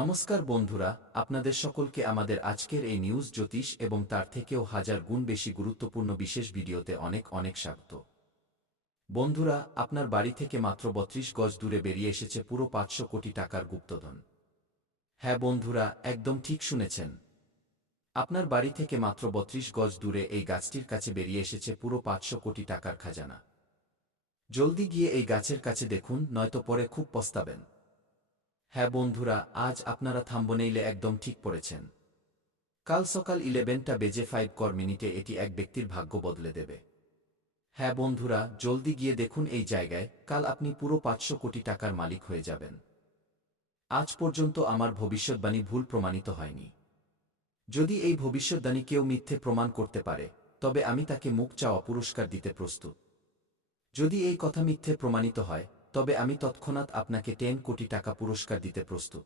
নমস্কার বন্ধুরা, আপনাদের সকলকে আমাদের আজকের এই নিউজ জ্যোতিষ এবং তার থেকেও হাজার গুণ বেশি গুরুত্বপূর্ণ বিশেষ ভিডিওতে অনেক অনেক স্বাগত। বন্ধুরা, আপনার বাড়ি থেকে মাত্র ৩২ গজ দূরে বেরিয়ে এসেছে পুরো ৫০০ কোটি টাকার গুপ্তধন। হ্যাঁ বন্ধুরা, একদম ঠিক শুনেছেন। আপনার বাড়ি থেকে মাত্র ৩২ গজ দূরে এই গাছটির কাছে বেরিয়ে এসেছে পুরো ৫০০ কোটি টাকার খাজানা। জলদি গিয়ে এই গাছের কাছে দেখুন, নয়তো পরে খুব পস্তাবেন। হ্যাঁ বন্ধুরা, আজ আপনারা থাম্বনেইলে একদম ঠিক পড়েছেন। কাল সকাল 11টা বেজে 5 এটি এক ব্যক্তির ভাগ্য বদলে দেবে। হ্যাঁ বন্ধুরা, জলদি গিয়ে দেখুন এই জায়গায়, কাল আপনি পুরো ৫০০ কোটি টাকার মালিক হয়ে যাবেন। আজ পর্যন্ত আমার ভবিষ্যদ্বাণী ভুল প্রমাণিত হয়নি। যদি এই ভবিষ্যদ্বাণী কেউ মিথ্যে প্রমাণ করতে পারে, তবে আমি তাকে মুখ চাওয়া পুরস্কার দিতে প্রস্তুত। যদি এই কথা মিথ্যে প্রমাণিত হয়, তবে আমি তৎক্ষণাৎ আপনাকে 10 কোটি টাকা পুরস্কার দিতে প্রস্তুত।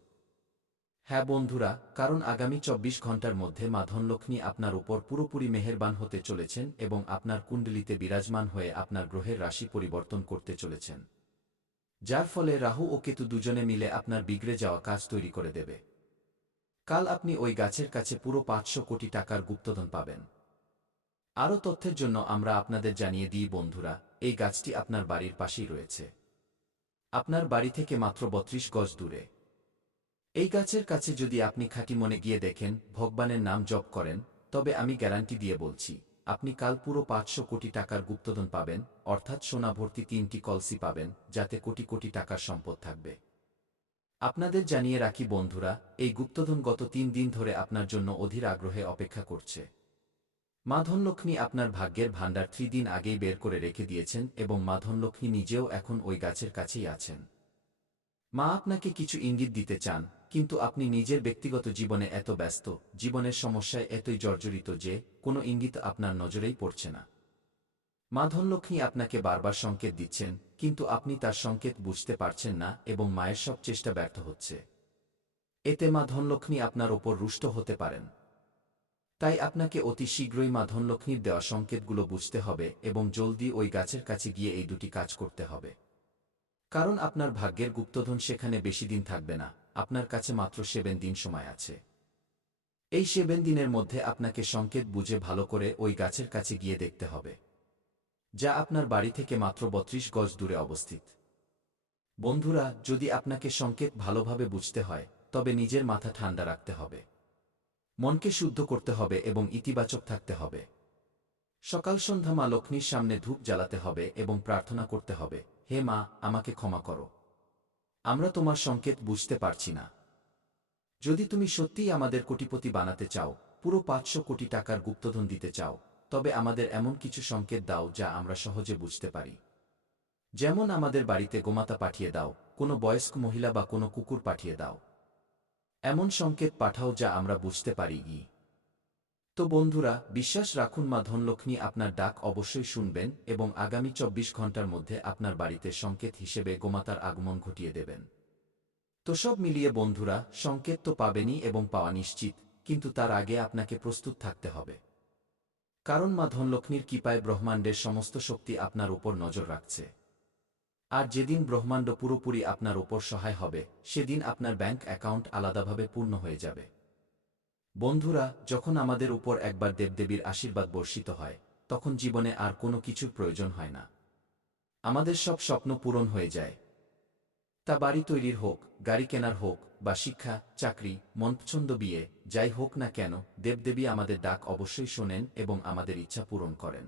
হ্যাঁ বন্ধুরা, কারণ আগামী ২৪ ঘণ্টার মধ্যে মা ধনলক্ষ্মী আপনার উপর পুরোপুরি মেহেরবান হতে চলেছেন এবং আপনার কুণ্ডলিতে বিরাজমান হয়ে আপনার গ্রহের রাশি পরিবর্তন করতে চলেছেন, যার ফলে রাহু ও কেতু দুজনে মিলে আপনার বিগড়ে যাওয়া কাজ তৈরি করে দেবে। কাল আপনি ওই গাছের কাছে পুরো ৫০০ কোটি টাকার গুপ্তধন পাবেন। আরও তথ্যের জন্য আমরা আপনাদের জানিয়ে দিই বন্ধুরা, এই গাছটি আপনার বাড়ির পাশেই রয়েছে। আপনার বাড়ি থেকে মাত্র ৩২ গজ দূরে। এই গাছের কাছে যদি আপনি খাঁটি মনে গিয়ে দেখেন, ভগবানের নাম জপ করেন, তবে আমি গ্যারান্টি দিয়ে বলছি, আপনি কাল পুরো ৫০০ কোটি টাকার গুপ্তধন পাবেন, অর্থাৎ সোনা ভর্তি ৩টি কলসি পাবেন, যাতে কোটি কোটি টাকার সম্পদ থাকবে। আপনাদের জানিয়ে রাখি বন্ধুরা, এই গুপ্তধন গত ৩ দিন ধরে আপনার জন্য অধীর আগ্রহে অপেক্ষা করছে। মা ধনলক্ষ্মী আপনার ভাগ্যের ভাণ্ডার ৩ দিন আগেই বের করে রেখে দিয়েছেন এবং মা ধনলক্ষ্মী নিজেও এখন ওই গাছের কাছেই আছেন। মা আপনাকে কিছু ইঙ্গিত দিতে চান, কিন্তু আপনি নিজের ব্যক্তিগত জীবনে এত ব্যস্ত, জীবনের সমস্যায় এতই জর্জরিত যে কোনো ইঙ্গিত আপনার নজরেই পড়ছে না। মা ধনলক্ষ্মী আপনাকে বারবার সংকেত দিচ্ছেন, কিন্তু আপনি তার সংকেত বুঝতে পারছেন না এবং মায়ের সব চেষ্টা ব্যর্থ হচ্ছে। এতে মা ধনলক্ষ্মী আপনার ওপর রুষ্ট হতে পারেন। তাই আপনাকে অতি শীঘ্রই মা ধনলক্ষ্মীর দেওয়া সংকেতগুলো বুঝতে হবে এবং জলদি ওই গাছের কাছে গিয়ে এই দুটি কাজ করতে হবে। কারণ আপনার ভাগ্যের গুপ্তধন সেখানে বেশি দিন থাকবে না, আপনার কাছে মাত্র 7 দিন সময় আছে। এই 7 দিনের মধ্যে আপনাকে সংকেত বুঝে ভালো করে ওই গাছের কাছে গিয়ে দেখতে হবে, যা আপনার বাড়ি থেকে মাত্র ৩২ গজ দূরে অবস্থিত। বন্ধুরা, যদি আপনাকে সংকেত ভালোভাবে বুঝতে হয়, তবে নিজের মাথা ঠান্ডা রাখতে হবে, মনকে শুদ্ধ করতে হবে এবং ইতিবাচক থাকতে হবে। সকাল সন্ধ্যা মা লক্ষ্মীর সামনে ধূপ জ্বালাতে হবে এবং প্রার্থনা করতে হবে, হে মা, আমাকে ক্ষমা করো। আমরা তোমার সংকেত বুঝতে পারছি না। যদি তুমি সত্যিই আমাদের কোটিপতি বানাতে চাও, পুরো ৫০০ কোটি টাকার গুপ্তধন দিতে চাও, তবে আমাদের এমন কিছু সংকেত দাও যা আমরা সহজে বুঝতে পারি। যেমন আমাদের বাড়িতে গোমাতা পাঠিয়ে দাও, কোনো বয়স্ক মহিলা বা কোনো কুকুর পাঠিয়ে দাও। এমন সংকেত পাঠাও যা আমরা বুঝতে পারি। তো বন্ধুরা, বিশ্বাস রাখুন, মা ধনলক্ষ্মী আপনার ডাক অবশ্যই শুনবেন এবং আগামী ২৪ ঘণ্টার মধ্যে আপনার বাড়িতে সংকেত হিসেবে গোমাতার আগমন ঘটিয়ে দেবেন। তো সব মিলিয়ে বন্ধুরা, সংকেত তো পাবেনই এবং পাওয়া নিশ্চিত, কিন্তু তার আগে আপনাকে প্রস্তুত থাকতে হবে। কারণ মা ধনলক্ষ্মীর কৃপায় ব্রহ্মাণ্ডের সমস্ত শক্তি আপনার উপর নজর রাখছে। আর যেদিন ব্রহ্মাণ্ড পুরোপুরি আপনার উপর সহায় হবে, সেদিন আপনার ব্যাংক অ্যাকাউন্ট আলাদাভাবে পূর্ণ হয়ে যাবে। বন্ধুরা, যখন আমাদের উপর একবার দেবদেবীর আশীর্বাদ বর্ষিত হয়, তখন জীবনে আর কোনো কিছুর প্রয়োজন হয় না। আমাদের সব স্বপ্ন পূরণ হয়ে যায়। তা বাড়ি তৈরির হোক, গাড়ি কেনার হোক, বা শিক্ষা, চাকরি, মনপছন্দ বিয়ে, যাই হোক না কেন, দেবদেবী আমাদের ডাক অবশ্যই শোনেন এবং আমাদের ইচ্ছা পূরণ করেন।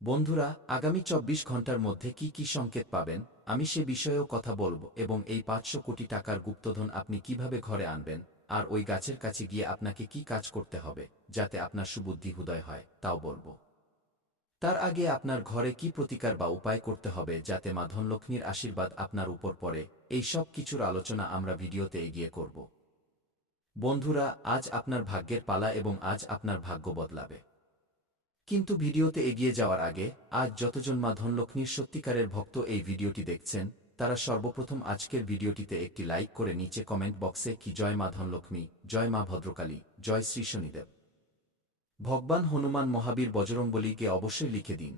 বন্ধুরা, আগামী ২৪ ঘণ্টার মধ্যে কি কি সংকেত পাবেন, আমি সে বিষয়েও কথা বলবো এবং এই ৫০০ কোটি টাকার গুপ্তধন আপনি কিভাবে ঘরে আনবেন, আর ওই গাছের কাছে গিয়ে আপনাকে কি কাজ করতে হবে যাতে আপনার সুবুদ্ধি উদয় হয়, তাও বলবো। তার আগে আপনার ঘরে কি প্রতিকার বা উপায় করতে হবে যাতে মা ধনলক্ষ্মীর আশীর্বাদ আপনার উপর পড়ে, এই সব কিছুর আলোচনা আমরা ভিডিওতে এগিয়ে করব। বন্ধুরা, আজ আপনার ভাগ্যের পালা এবং আজ আপনার ভাগ্য বদলাবে। কিন্তু ভিডিওতে এগিয়ে যাওয়ার আগে, আজ যতজন মা ধনলক্ষ্মীর সত্যিকারের ভক্ত এই ভিডিওটি দেখছেন, তারা সর্বপ্রথম আজকের ভিডিওটিতে একটি লাইক করে নিচে কমেন্ট বক্সে কি জয় মা ধনলক্ষ্মী, জয় মা ভদ্রকালী, জয় শ্রী শনিদেব, ভগবান হনুমান, মহাবীর, বজরংবলীকে অবশ্যই লিখে দিন।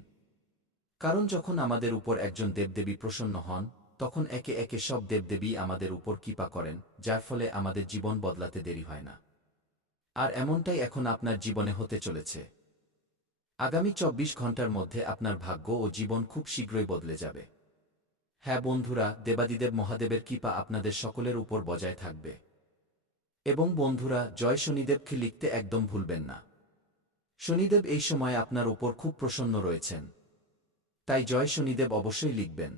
কারণ যখন আমাদের উপর একজন দেবদেবী প্রসন্ন হন, তখন একে একে সব দেবদেবী আমাদের উপর কৃপা করেন, যার ফলে আমাদের জীবন বদলাতে দেরি হয় না। আর এমনটাই এখন আপনার জীবনে হতে চলেছে। আগামী ২৪ ঘন্টার মধ্যে আপনার ভাগ্য ও জীবন খুব শীঘ্রই বদলে যাবে। হ্যাঁ বন্ধুরা, দেবাদিদেব মহাদেবের কৃপা আপনাদের সকলের উপর বজায় থাকবে। এবং বন্ধুরা, জয় শনিদেবকে লিখতে একদম ভুলবেন না। শনিদেব এই সময় আপনার উপর খুব প্রসন্ন রয়েছেন, তাই জয় শনিদেব অবশ্যই লিখবেন।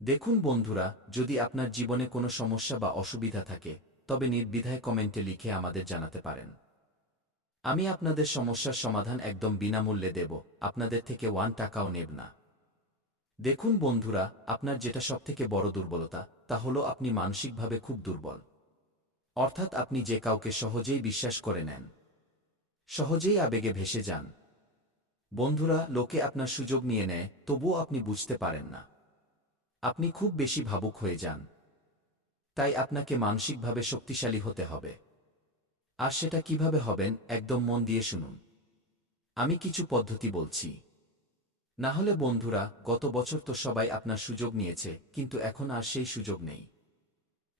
দেখুন বন্ধুরা, যদি আপনার জীবনে কোনো সমস্যা বা অসুবিধা থাকে, তবে নির্দ্বিধায় কমেন্টে লিখে আমাদের জানাতে পারেন। আমি আপনাদের সমস্যার সমাধান একদম বিনামূল্যে দেব, আপনাদের থেকে 1 টাকাও নেব না। দেখুন বন্ধুরা, আপনার যেটা সবথেকে বড় দুর্বলতা, তা হলো আপনি মানসিকভাবে খুব দুর্বল। অর্থাৎ আপনি যে কাউকে সহজেই বিশ্বাস করে নেন, সহজেই আবেগে ভেসে যান। বন্ধুরা, লোকে আপনার সুযোগ নিয়ে নেয়, তবুও আপনি বুঝতে পারেন না। আপনি খুব বেশি ভাবুক হয়ে যান। তাই আপনাকে মানসিকভাবে শক্তিশালী হতে হবে। আর সেটা কিভাবে হবেন, একদম মন দিয়ে শুনুন। আমি কিছু পদ্ধতি বলছি। না হলে বন্ধুরা, গত বছর তো সবাই আপনার সুযোগ নিয়েছে, কিন্তু এখন আর সেই সুযোগ নেই।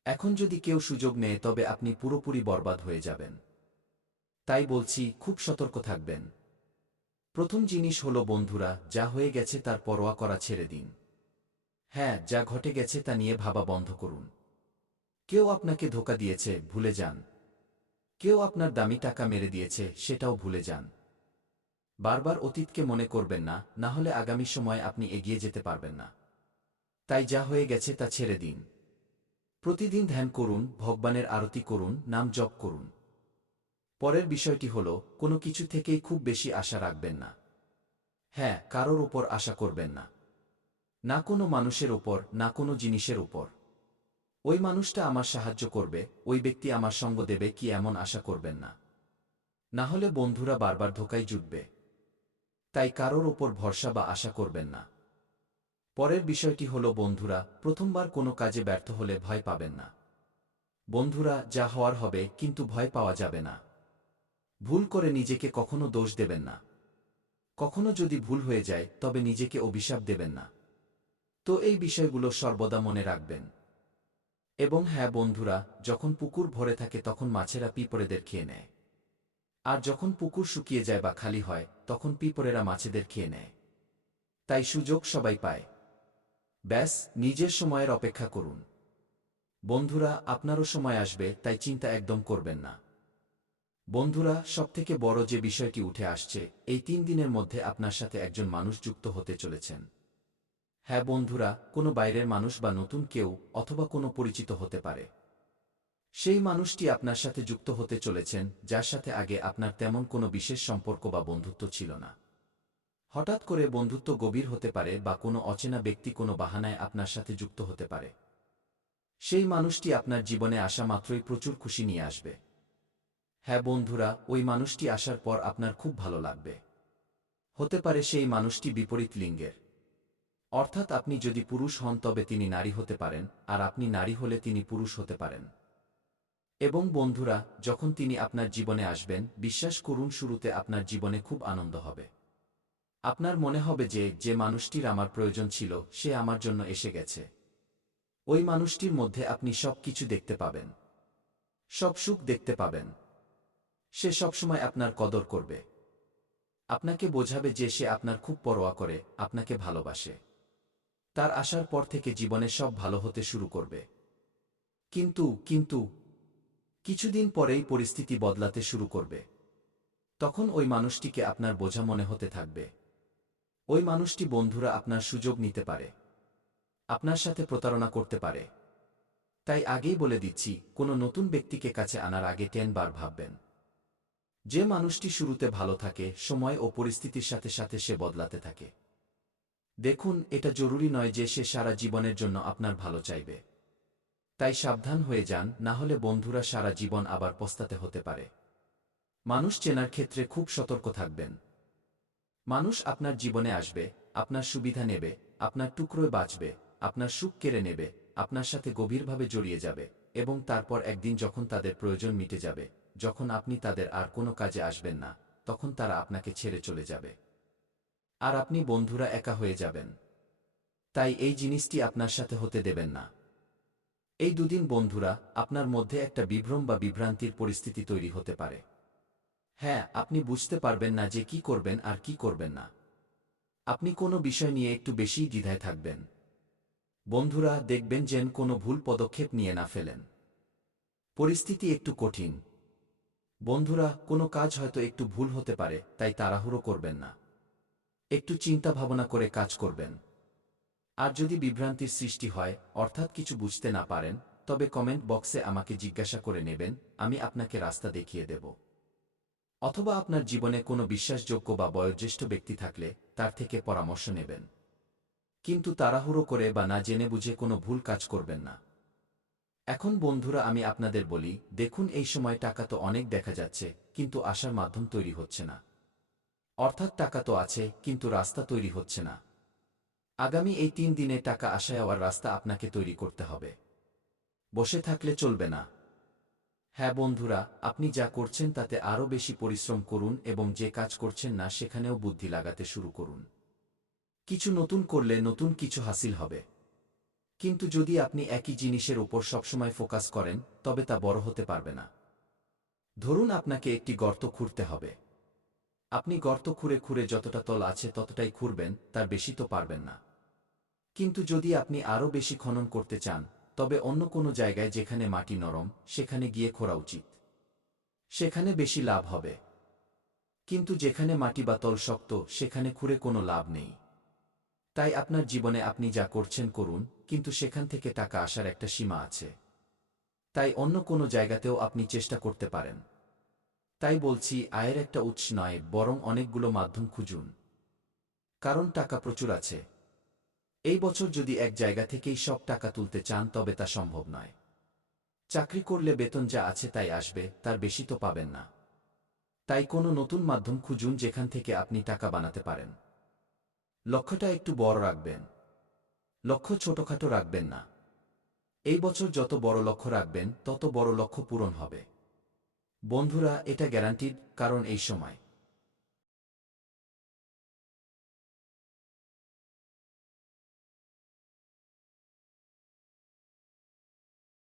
এখন যদি কেউ সুযোগ নেয় তবে আপনি পুরোপুরি বরবাদ হয়ে যাবেন। তাই বলছি, খুব সতর্ক থাকবেন। প্রথম জিনিস হলো বন্ধুরা, যা হয়ে গেছে তার পরোয়া করা ছেড়ে দিন। হ্যাঁ, যা ঘটে গেছে তা নিয়ে ভাবা বন্ধ করুন। কেউ আপনাকে ধোঁকা দিয়েছে, ভুলে যান। কেউ আপনার দামি টাকা মেরে দিয়েছে, সেটাও ভুলে যান। বারবার অতীতকে মনে করবেন না, না হলে আগামী সময়ে আপনি এগিয়ে যেতে পারবেন না। তাই যা হয়ে গেছে তা ছেড়ে দিন। প্রতিদিন ধ্যান করুন, ভগবানের আরতি করুন, নাম জপ করুন। পরের বিষয়টি হল, কোনো কিছু থেকেই খুব বেশি আশা রাখবেন না। হ্যাঁ, কারোর ওপর আশা করবেন না। না কোনো মানুষের ওপর, না কোনো জিনিসের ওপর। ওই মানুষটা আমার সাহায্য করবে, ওই ব্যক্তি আমার সঙ্গ দেবে, কি এমন আশা করবেন না। না হলে বন্ধুরা বারবার ধোঁকায় জুটবে। তাই কারোর ওপর ভরসা বা আশা করবেন না। পরের বিষয়টি হল বন্ধুরা, প্রথমবার কোনো কাজে ব্যর্থ হলে ভয় পাবেন না। বন্ধুরা, যা হওয়ার হবে, কিন্তু ভয় পাওয়া যাবে না। ভুল করে নিজেকে কখনো দোষ দেবেন না। কখনো যদি ভুল হয়ে যায় তবে নিজেকে অভিশাপ দেবেন না। তো এই বিষয়গুলো সর্বদা মনে রাখবেন। এবং হ্যাঁ বন্ধুরা, যখন পুকুর ভরে থাকে তখন মাছেরা পিঁপড়েদের খেয়ে নেয়। আর যখন পুকুর শুকিয়ে যায় বা খালি হয়, তখন পিঁপড়েরা মাছেদের খেয়ে নেয়। তাই সুযোগ সবাই পায়। ব্যাস, নিজের সময়ের অপেক্ষা করুন। বন্ধুরা, আপনারও সময় আসবে, তাই চিন্তা একদম করবেন না। বন্ধুরা, সবথেকে বড় যে বিষয়টি উঠে আসছে, এই 3 দিনের মধ্যে আপনার সাথে একজন মানুষ যুক্ত হতে চলেছেন। হ্যাঁ বন্ধুরা, কোনো বাইরের মানুষ বা নতুন কেউ, অথবা কোনো পরিচিত হতে পারে। সেই মানুষটি আপনার সাথে যুক্ত হতে চলেছেন, যার সাথে আগে আপনার তেমন কোনো বিশেষ সম্পর্ক বা বন্ধুত্ব ছিল না। হঠাৎ করে বন্ধুত্ব গভীর হতে পারে, বা কোনো অচেনা ব্যক্তি কোনো বাহানায় আপনার সাথে যুক্ত হতে পারে। সেই মানুষটি আপনার জীবনে আসা মাত্রই প্রচুর খুশি নিয়ে আসবে। হ্যাঁ বন্ধুরা, ওই মানুষটি আসার পর আপনার খুব ভালো লাগবে। হতে পারে সেই মানুষটি বিপরীত লিঙ্গের। অর্থাৎ আপনি যদি পুরুষ হন তবে তিনি নারী হতে পারেন, আর আপনি নারী হলে তিনি পুরুষ হতে পারেন। এবং বন্ধুরা, যখন তিনি আপনার জীবনে আসবেন, বিশ্বাস করুন শুরুতে আপনার জীবনে খুব আনন্দ হবে। আপনার মনে হবে যে, যে মানুষটির আমার প্রয়োজন ছিল, সে আমার জন্য এসে গেছে। ওই মানুষটির মধ্যে আপনি সব কিছু দেখতে পাবেন। সব সুখ দেখতে পাবেন। সে সবসময় আপনার কদর করবে। আপনাকে বোঝাবে যে সে আপনার খুব পরোয়া করে, আপনাকে ভালোবাসে। তার আসার পর থেকে জীবনে সব ভালো হতে শুরু করবে। কিন্তু কিছুদিন পরেই পরিস্থিতি বদলাতে শুরু করবে। তখন ওই মানুষটিকে আপনার বোঝা মনে হতে থাকবে। ওই মানুষটি বন্ধুরা আপনার সুযোগ নিতে পারে। আপনার সাথে প্রতারণা করতে পারে। তাই আগেই বলে দিচ্ছি, কোনো নতুন ব্যক্তিকে কাছে আনার আগে 10 বার ভাববেন। যে মানুষটি শুরুতে ভালো থাকে, সময় ও পরিস্থিতির সাথে সাথে সে বদলাতে থাকে। দেখুন, এটা জরুরি নয় যে সে সারা জীবনের জন্য আপনার ভালো চাইবে। তাই সাবধান হয়ে যান, না হলে বন্ধুরা সারা জীবন আবার পস্তাতে হতে পারে। মানুষ চেনার ক্ষেত্রে খুব সতর্ক থাকবেন। মানুষ আপনার জীবনে আসবে, আপনার সুবিধা নেবে, আপনার টুকরোয় বাঁচবে, আপনার সুখ কেড়ে নেবে, আপনার সাথে গভীরভাবে জড়িয়ে যাবে, এবং তারপর একদিন যখন তাদের প্রয়োজন মিটে যাবে, যখন আপনি তাদের আর কোনো কাজে আসবেন না, তখন তারা আপনাকে ছেড়ে চলে যাবে। আর আপনি বন্ধুরা একা হয়ে যাবেন। তাই এই জিনিসটি আপনার সাথে হতে দেবেন না। এই দুদিন বন্ধুরা আপনার মধ্যে একটা বিভ্রম বা বিভ্রান্তির পরিস্থিতি তৈরি হতে পারে। হ্যাঁ, আপনি বুঝতে পারবেন না যে কি করবেন আর কি করবেন না। আপনি কোনো বিষয় নিয়ে একটু বেশিই দ্বিধায় থাকবেন। বন্ধুরা দেখবেন যেন কোনো ভুল পদক্ষেপ নিয়ে না ফেলেন। পরিস্থিতি একটু কঠিন। বন্ধুরা কোনো কাজ হয়তো একটু ভুল হতে পারে, তাই তাড়াহুড়ো করবেন না। একটু চিন্তা ভাবনা করে কাজ করবেন। আর যদি বিভ্রান্তির সৃষ্টি হয়, অর্থাৎ কিছু বুঝতে না পারেন, তবে কমেন্ট বক্সে আমাকে জিজ্ঞাসা করে নেবেন, আমি আপনাকে রাস্তা দেখিয়ে দেব। অথবা আপনার জীবনে কোনো বিশ্বাসযোগ্য বা বয়োজ্যেষ্ঠ ব্যক্তি থাকলে তার থেকে পরামর্শ নেবেন। কিন্তু তাড়াহুড়ো করে বা না জেনে বুঝে কোনো ভুল কাজ করবেন না। এখন বন্ধুরা আমি আপনাদের বলি, দেখুন এই সময় টাকা তো অনেক দেখা যাচ্ছে, কিন্তু আসার মাধ্যম তৈরি হচ্ছে না। অর্থাৎ টাকা তো আছে, কিন্তু রাস্তা তৈরি হচ্ছে না। আগামী এই 3 দিনে টাকা আসা যাওয়ার রাস্তা আপনাকে তৈরি করতে হবে। বসে থাকলে চলবে না। হ্যাঁ বন্ধুরা, আপনি যা করছেন তাতে আরও বেশি পরিশ্রম করুন এবং যে কাজ করছেন না সেখানেও বুদ্ধি লাগাতে শুরু করুন। কিছু নতুন করলে নতুন কিছু হাসিল হবে। কিন্তু যদি আপনি একই জিনিসের উপর সবসময় ফোকাস করেন, তবে তা বড় হতে পারবে না। ধরুন আপনাকে একটি গর্ত খুঁড়তে হবে। আপনি গর্ত খুঁড়ে খুঁড়ে যতটা তল আছে ততটাই খুঁড়বেন, তার বেশি তো পারবেন না। কিন্তু যদি আপনি আরও বেশি খনন করতে চান, তবে অন্য কোনো জায়গায় যেখানে মাটি নরম সেখানে গিয়ে খোঁড়া উচিত। সেখানে বেশি লাভ হবে। কিন্তু যেখানে মাটি বা তল শক্ত সেখানে খুঁড়ে কোনো লাভ নেই। তাই আপনার জীবনে আপনি যা করছেন করুন, কিন্তু সেখান থেকে টাকা আসার একটা সীমা আছে। তাই অন্য কোনো জায়গাতেও আপনি চেষ্টা করতে পারেন। তাই বলছি, আয়ের একটা উৎস নয়, বরং অনেকগুলো মাধ্যম খুঁজুন। কারণ টাকা প্রচুর আছে। এই বছর যদি এক জায়গা থেকেই সব টাকা তুলতে চান তবে তা সম্ভব নয়। চাকরি করলে বেতন যা আছে তাই আসবে, তার বেশি তো পাবেন না। তাই কোনো নতুন মাধ্যম খুঁজুন যেখান থেকে আপনি টাকা বানাতে পারেন। লক্ষ্যটা একটু বড় রাখবেন। লক্ষ্য ছোটখাটো রাখবেন না। এই বছর যত বড় লক্ষ্য রাখবেন তত বড় লক্ষ্য পূরণ হবে। বন্ধুরা এটা গ্যারান্টিড, কারণ এই সময়